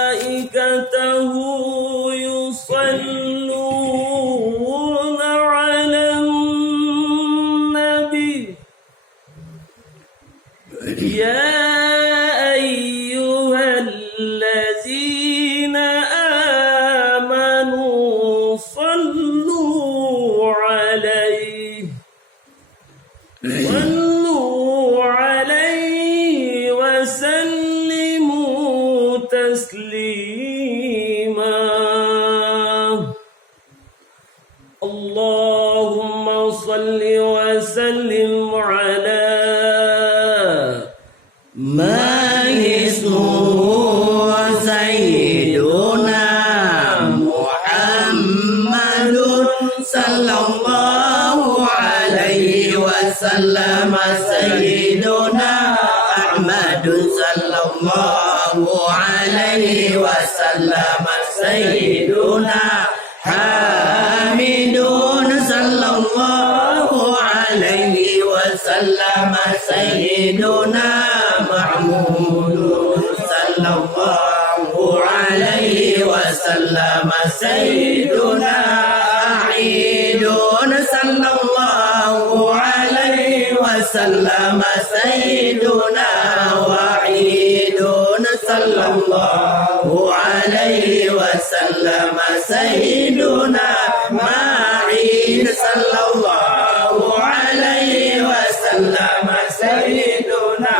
ملائكته يصلون على النبي يا أيها الذين آمنوا صلوا عليه وسلموا تسليما اللهم صل وسلم على من اسمه سيدنا محمد صلى الله عليه وسلم سيدنا أحمد صلى الله عليه وسلم سيدنا حامد صلى الله عليه وسلم سيدنا محمود صلى الله عليه وسلم سيدنا عيد صلى الله عليه وسلم سيدنا وعيد صلى الله عليه وسلم سيدنا معين صلى الله عليه وسلم سيدنا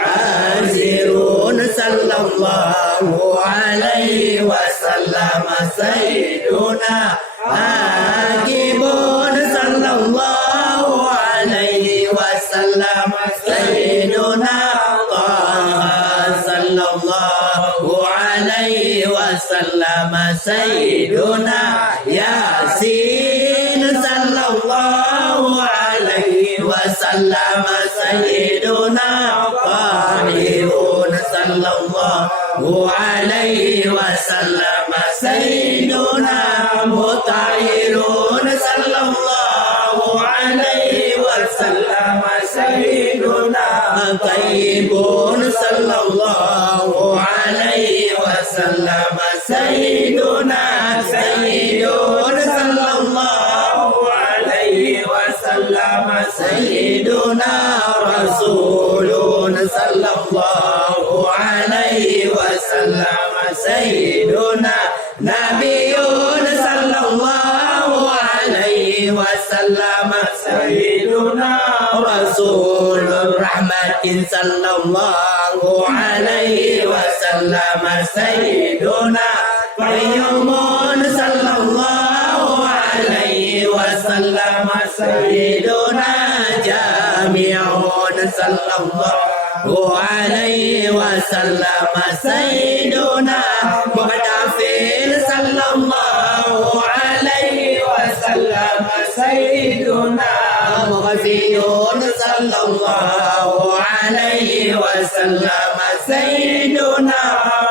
حازرون صلى الله عليه وسلم سيدنا عاقبون صلى الله عليه وسلم سيدنا طه صلى الله عليه وسلم سيدنا ياسين صلى الله عليه وسلم سيدنا طاهرون صلى الله عليه وسلم سيدنا مطهرون صلى الله عليه وسلم سيدنا طيبون صلى الله عليه وسلم سيدنا سيدون صلى الله عليه وسلم سيدنا رسولون صلى الله عليه وسلم سيدنا نبيون صلى الله عليه وسلم سيدنا رسول الرحمة صلى الله عليه وسلم سيدنا قيوم صلى الله عليه وسلم سيدنا جامعون صلى الله عليه وسلم سيدنا مغتفل صلى الله عليه وسلم سيدنا مغفيون صلى الله عليه وسلم سيدنا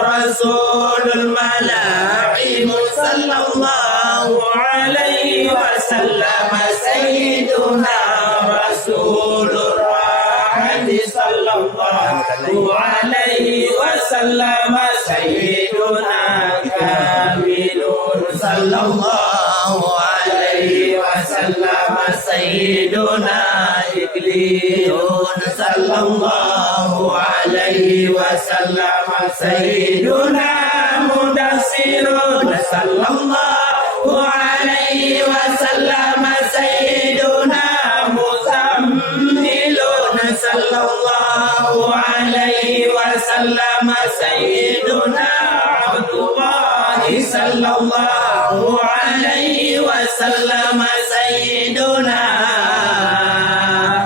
رسول الملاحم صلى الله عليه وسلم سيدنا رسول الرحمة صلى الله عليه وسلم سيدنا كامل صلى الله عليه وسلم سيدنا إكليل صلى الله عليه وسلم سيدنا مدثر صلى الله عليه وسلم سيدنا مزمل صلى الله عليه وسلم سيدنا عبد الله صلى الله عليه وسلم سيدنا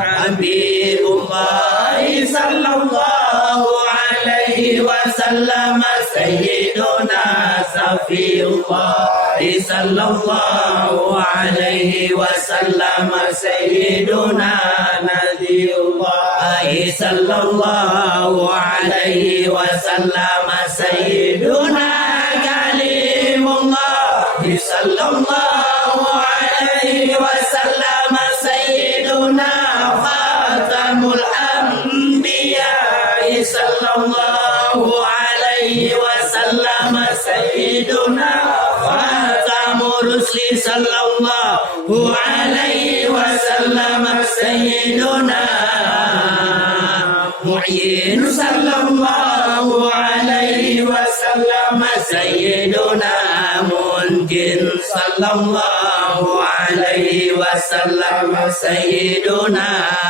حبيب الله صلى الله عليه وسلم سيدنا صفي الله صلى الله عليه وسلم سيدنا نبي الله صلى الله عليه وسلم سيدنا كليم الله صلى الله عليه وسلم سيدنا خاتم الأنبياء sallallahu alaihi wasallam sayyiduna khatamur rusli sallallahu alaihi wasallam sayyiduna mu'in sallallahu alaihi wasallam sayyiduna munjin sallallahu alaihi wasallam sayyiduna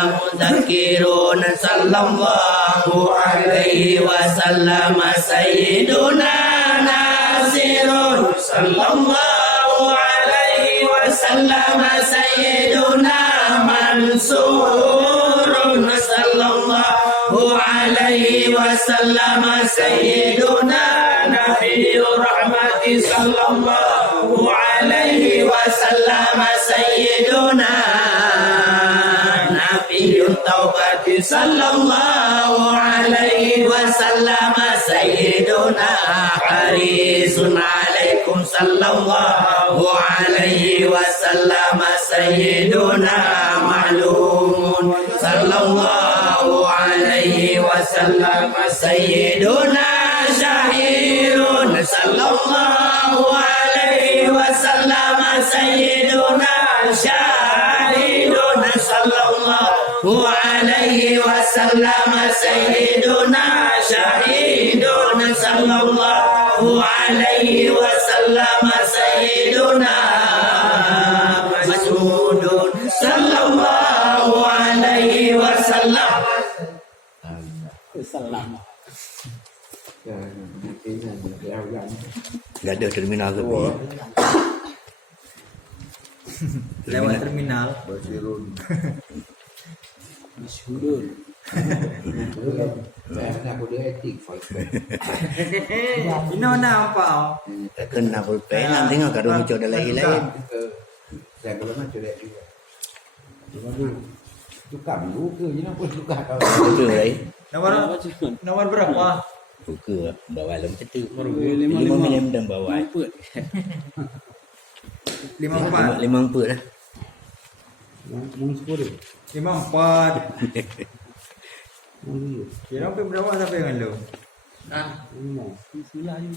mudzakirun sallallahu alaihi wasallam sayyiduna nasirun sallallahu alaihi wasallam sayyiduna mansurun sallallahu alaihi wasallam sayyiduna nabiyur rahmati sallallahu alaihi wasallam sayyiduna nabiyut taubati sallallahu alaihi wasallam sayyiduna harisun alaikum sallallahu alaihi wasallam sayyiduna ma'lumun sallallahu alaihi wasallam sayyiduna syahirun sallallahu alaihi wasallam sayyiduna syahidun sallallahu alaihi wasallam sayyiduna syahidun sallallahu alaihi wasallam sayyiduna mas'udun sallallahu alaihi wasallam. Dah ada terminal ke? Lewat terminal. Ino na apa? Tak kena pulpen lah. Tengok kat rumah coba lain-lain. Saya belum macam tu juga. Cuma tu tukar dulu ke je nak pun tukar kau. Betul lain. Nomor berapa? Buka bawa lah macam tu. 5 minit dan bawa. 54. 5 lah. Mung 10. 54. Mung Kira berapa sampai dengan lu? 5.